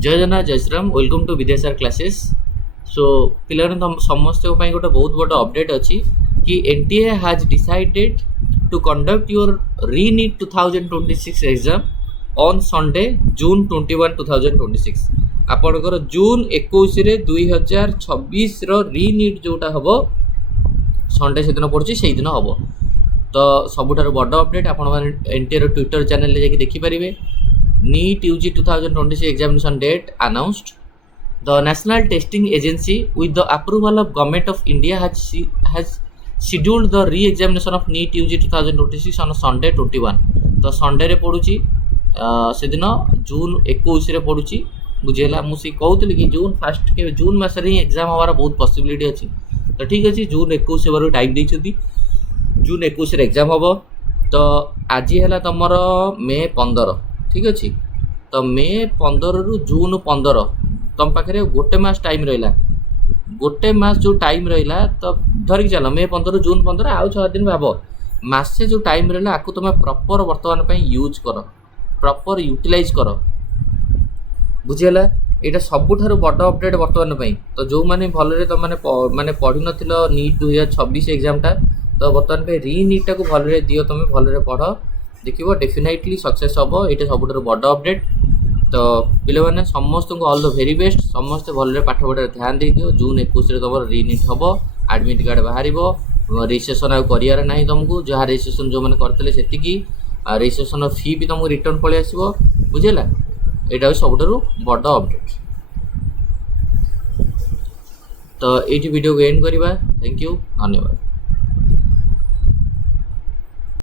जय जगन्नाथ जय Shriram welcome to Vidyasar classes. So पिला समस्त गोटे बहुत बड़ अपडेट अच्छी कि NTA has decided to conduct your re NEET 2026 exam on Sunday June 21 2026। आपणकर जून 21 2026 रीनीट जोटा हम संडे से दिन पड़ुची से दिन हम। तो सबुठार बड़ अपडेट आपण एनटीए ट्विटर चैनल जाकि देखिपारे। NEET UG 2026 examination date announced. The National Testing Agency, with the approval of Government of India, has scheduled the re-examination of NEET UG 2026 on Sunday 21. तो संडे रे पड़ुची से दिन जून 21 रे पड़ुची। बुझेला मुझे कहूली कि जून फास्ट के जून मास ही एग्जाम हमारा बहुत पॉसिबिलिटी अच्छी। तो ठीक अच्छे जून 21 बार टाइम देती जून 21 एग्जाम हम। तो आज है तुम मे 15 ठीक अच्छे। तो मे 15 रु जून 15 तुम पाखे गोटे मास टाइम रहा। गोटे मास जो टाइम रहा तो धरिक चल मे 15 जून 15 आउ 6 दिन भाव मसे जो टाइम रहा आपको तुम प्रॉपर बर्तमान यूज कर प्रॉपर यूटिलाइज कर। बुझीगला यहाँ सबुठार बड़ अपडेट बर्तमान। तो जो मैंने भलरे तुम मैंने पढ़ी नथिल नीट 2026 एग्जामटा तो बर्तमान री नीटा को भलरे दियो तुम भलरे पढ़ देखो डेफिनेटली सक्सेस हम। ये सबुठ बड़ अपडेट। तो पे समस्त को ऑल द वेरी बेस्ट। समस्ते भलरे पाठ पढ़ार ध्यान दे दियो। जून 21 तुम रीनीट हम एडमिट कार्ड बाहर रजिस्ट्रेशन आउ कर ना तुमको जहाँ रजिस्ट्रेशन जो मैंने करते से रजिस्ट्रेशन फी भी तुमको रिटर्न पलि आसो। बुझेगा यहाँ सबुठ बड़ अपडेट। तो ये वीडियो को एंड करवा। थैंक यू धन्यवाद।